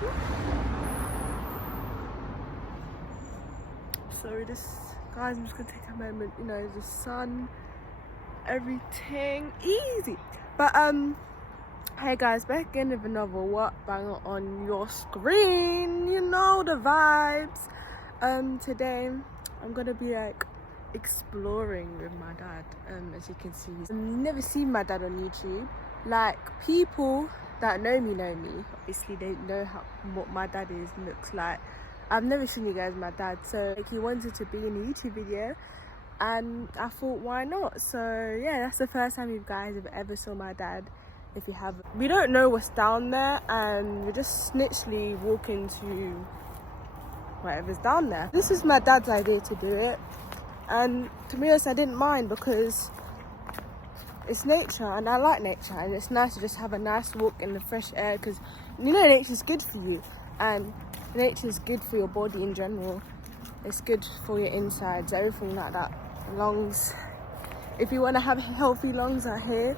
So this, guys, I'm just gonna take a moment. You know, the sun, everything easy. But hey guys, back again with another what banger on your screen. You know the vibes. Today I'm gonna be like exploring with my dad. As you can see, I've never seen my dad on YouTube. Like, people that know me obviously they know what my dad looks like. I've never seen you guys my dad, so like, he wanted to be in a YouTube video and I thought, why not? So yeah, that's the first time you guys have ever saw my dad. If you haven't, we don't know what's down there and we're just literally walking to whatever's down there. This is my dad's idea to do it, and to be honest, I didn't mind because it's nature and I like nature, and it's nice to just have a nice walk in the fresh air, because you know nature's good for you and nature's good for your body in general. It's good for your insides, everything like that. Lungs, if you want to have healthy lungs out here,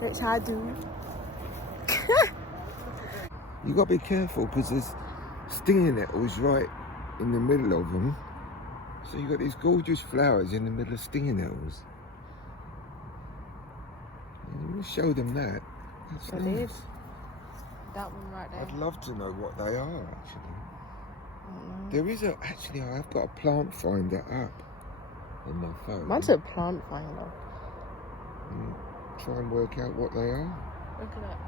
which I do. You got to be careful because there's stinging nettles right in the middle of them. So you got these gorgeous flowers in the middle of stinging nettles. I'm going to show them that. That's nice. Did. That one right there. I'd love to know what they are actually. There is actually I have got a plant finder app on my phone. Mine's a plant finder. Try and work out what they are. Look at that.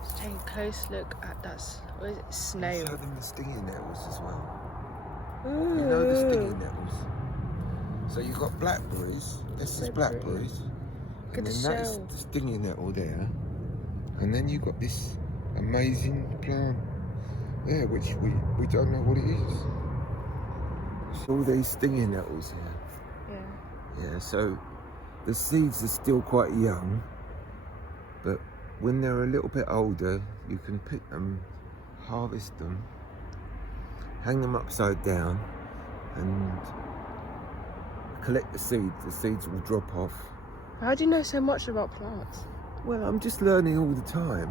Let's take a close look at that. What is it? Snail. Show them the stinging nettles as well. Ooh. You know the stinging nettles. So you've got blackberries. This is blackberries. Look at And the then that's shell. the stinging nettle there. And then you've got this amazing plant there, which we don't know what it is. It's all these stinging nettles here. Yeah. Yeah, so the seeds are still quite young, but when they're a little bit older, you can pick them, harvest them, hang them upside down, and collect the seeds. The seeds will drop off. How do you know so much about plants? Well, I'm just learning all the time.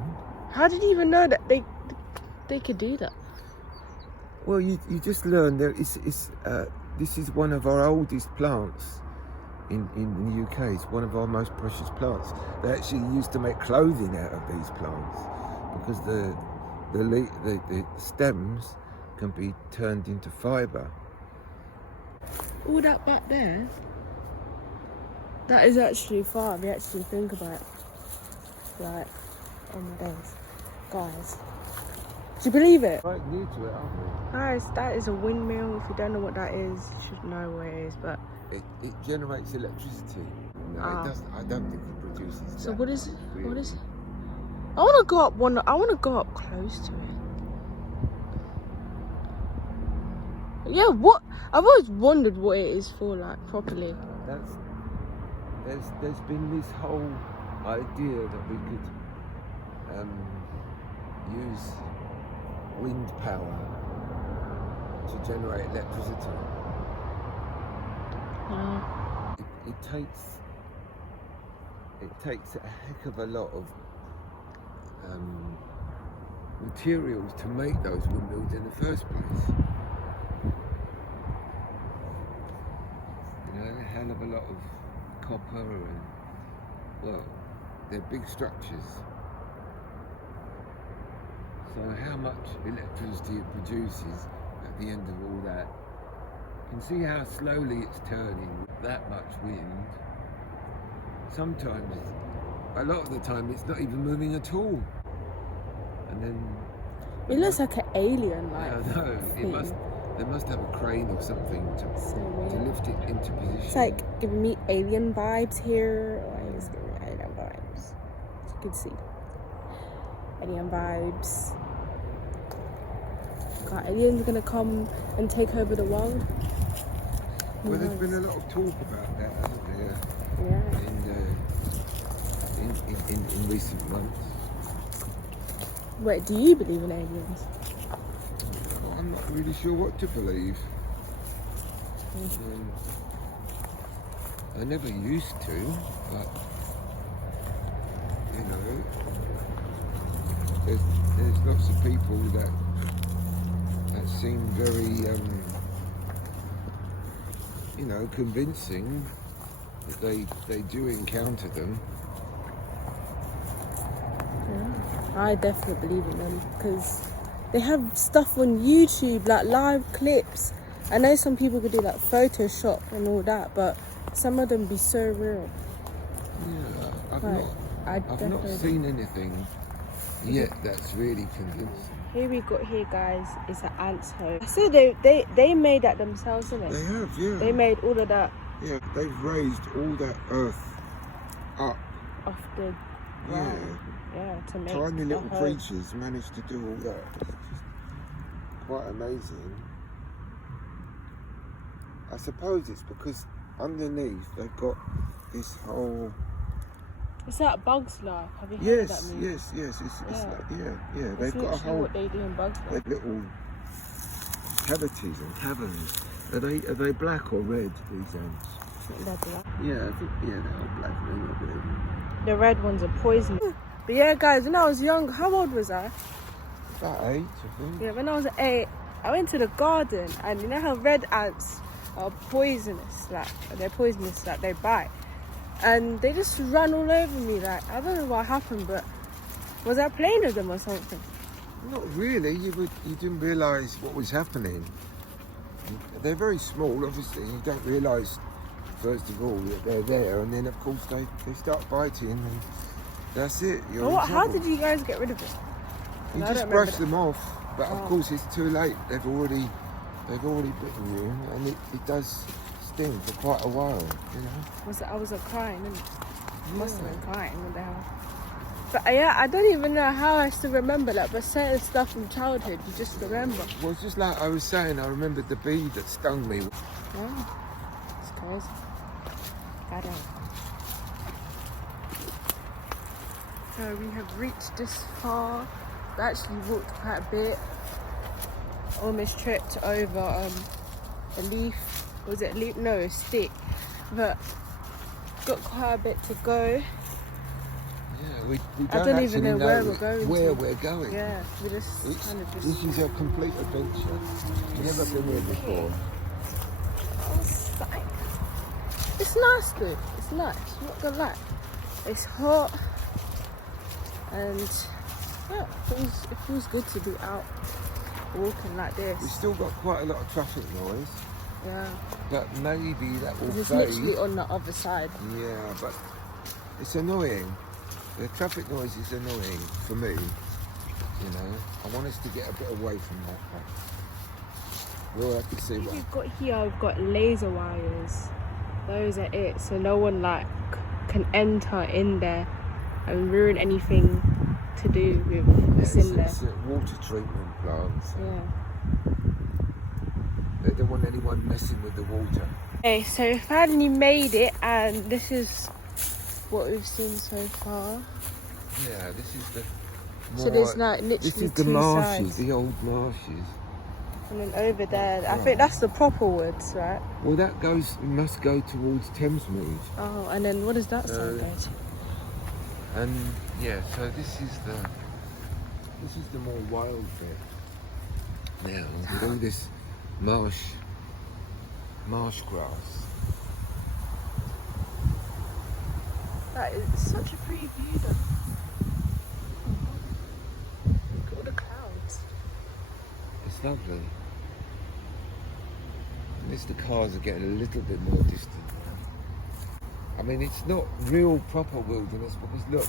How did you even know that they could do that? Well, you just learn that this is one of our oldest plants in the UK. It's one of our most precious plants. They actually used to make clothing out of these plants because the stems can be turned into fibre. All that back there, that is actually far. If you actually think about it. Like, oh my days, guys, do you believe it? Right new to it, aren't we? Guys, that is a windmill. If you don't know what that is, you should know what it is. But It generates electricity. No, it doesn't. I don't think it produces. so that. what is it? Really. What is it? I want to go up one. I want to go up close to it. Yeah, what? I've always wondered what it is for, like, properly. There's been this whole idea that we could use wind power to generate electricity. It takes a heck of a lot of materials to make those windmills in the first place. You know, a hell of a lot of copper and, well, they're big structures. So how much electricity it produces at the end of all that. You can see how slowly it's turning with that much wind. Sometimes, a lot of the time, it's not even moving at all. And then... It looks like an alien, like. I know, they must have a crane or something to lift it into position. It's like giving me alien vibes here. Like, it's giving me alien vibes. As you can see. Alien vibes. God, aliens are gonna come and take over the world. Well, there's been a lot of talk about that, hasn't there? Yeah. In recent months. Wait, do you believe in aliens? Well, I'm not really sure what to believe. I never used to, but you know, there's lots of people that seem very, you know, convincing that they do encounter them. Yeah, I definitely believe in them because they have stuff on YouTube, like live clips. I know some people could do like Photoshop and all that, but some of them be so real. Yeah, I've Like, not seen anything yet that's really convincing. Here we got here, guys, is an ant's home. I said they made that themselves, innit? They have, yeah. They made all of that. Yeah, they've raised all that earth up. Off the ground. Yeah, to make tiny little home. creatures managed to do all that. It's just quite amazing. I suppose it's because underneath they've got this whole. It's like Bugs Life. Have you heard of that movie? Yes. It's like, yeah. They've It's got a whole. what they do in Bugs Life. Little cavities and caverns. Are they black or red? These ants? They're black. Yeah, I think they are black. They're not red. The red ones are poisonous. But yeah, guys, when I was young, how old was I? About 8, I think. Yeah, when I was 8, I went to the garden, and you know how red ants are poisonous, like they bite, and they just ran all over me. Like, I don't know what happened, but was I playing with them or something? Not really. You didn't realise what was happening. They're very small, obviously. You don't realise, first of all, that they're there, and then of course they start biting, and that's it. You're in How trouble. did you guys get rid of it? You just brush them off, but of course it's too late. They've already bitten you, and it does sting for quite a while, you know. I was crying, and must have been crying. What the hell? But yeah, I don't even know how I still remember that, but certain stuff from childhood you just remember. Well, it's just like I was saying, I remembered the bee that stung me. Yeah, it's crazy. I don't. So we have reached this far. We actually walked quite a bit. Almost tripped over a leaf. Was it a leaf? No, a stick. But got quite a bit to go. Yeah, we I don't even know where we're going. We're going. Yeah, we just kind of just. This is a complete adventure. You've never been here before. It's nice though. It's nice. I'm not gonna lie. It's hot, and yeah, it feels good to be out walking like this. We've still got quite a lot of traffic noise. Yeah. But maybe that will It's fade. literally on the other side. Yeah, but it's annoying. The traffic noise is annoying for me. You know, I want us to get a bit away from that. We'll have to see what. We've got here. We've got laser wires. Those are it. So no one can enter in there and ruin anything to do with what's in there. It's a water treatment plant. Yeah. They don't want anyone messing with the water. Okay, so we finally made it, and this is what we've seen so far. Yeah, this is the. So there's like literally This is the two marshes, sides. the old marshes. And then over there, I think that's the proper woods, right? Well, that must go towards Thames. Oh, and then what does that side go to? And yeah, so this is the more wild bit now, with all this marsh grass. That is such a pretty view though. Look at all the clouds. It's lovely. At least the cars are getting a little bit more distant now. I mean, it's not real proper wilderness because look,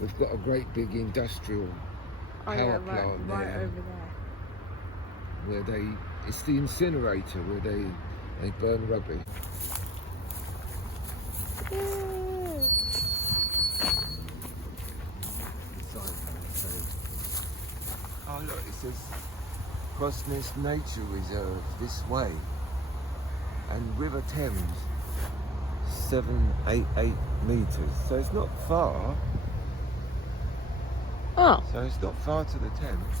we've got a great big industrial power plant right there, over there. where it's the incinerator where they burn rubbish. Oh look, it says Crossness Nature Reserve this way, and River Thames 788 meters. So it's not far. Oh, So it's not far to the Thames.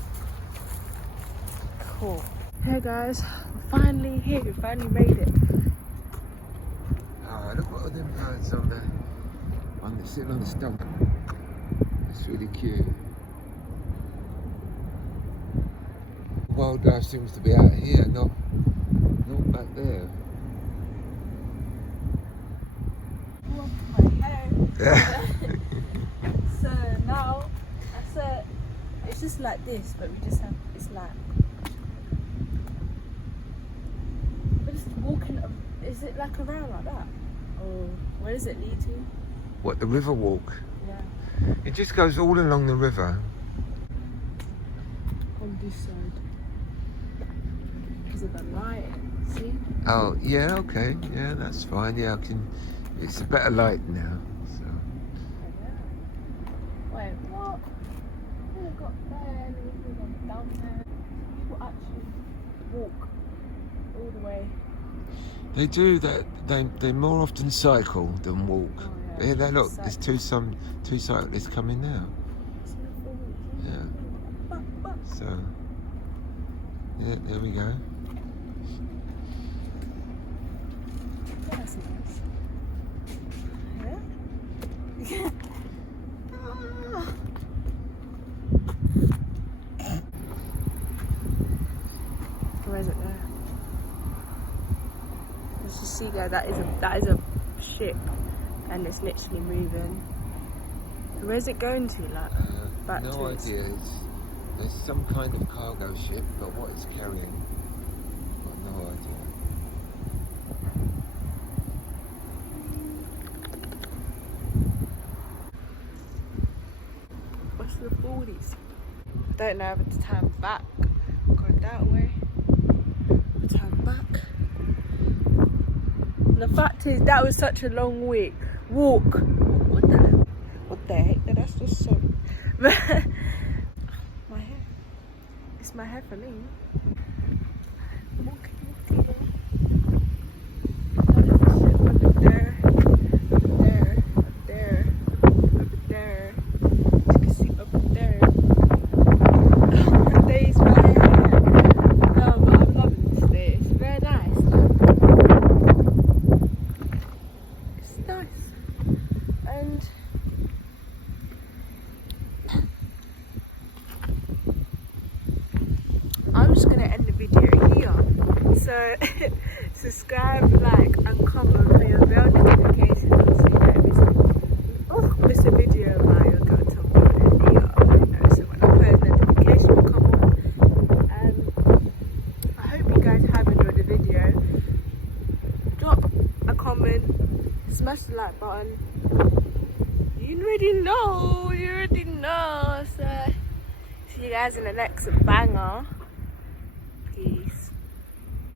cool. Hey guys, we're finally here. We finally made it. Ah, look what all them birds sitting on the stump. It's really cute. Wildlife seems to be out here, not back there. Yeah. So now, it's just like this, but we just have, it's like, we're just walking, is it like around like that? Or where does it lead to? What, the river walk? Yeah. It just goes all along the river. On this side. Because of the light, see? Oh, yeah, okay. Yeah, that's fine. Yeah, it's a better light now. So. Wait, what? We've got there, and we've gone down there. People actually walk all the way. They do that. They more often cycle than walk. Oh, yeah. Here, there, look. There's two cyclists coming now. Yeah. So. Yeah, there we go. That's nice. Yeah. Where is it there? As you see there, that is a ship, and it's literally moving. Where's it going to, like? Back No to its... idea. There's some kind of cargo ship, but what it's carrying, I've got no idea. What's the 40s? I don't know if it's time back. Going that way. Time back. And the fact is, that was such a long walk. What the heck? That's just so. My hair. It's my hair for me. I'm just gonna end the video here. So subscribe, like, and comment for your bell notifications so you don't miss a video while you're going to video. So when I post a notification will come on. I hope you guys have enjoyed the video. Drop a comment, smash the like button. You already know. So see you guys in the next banger.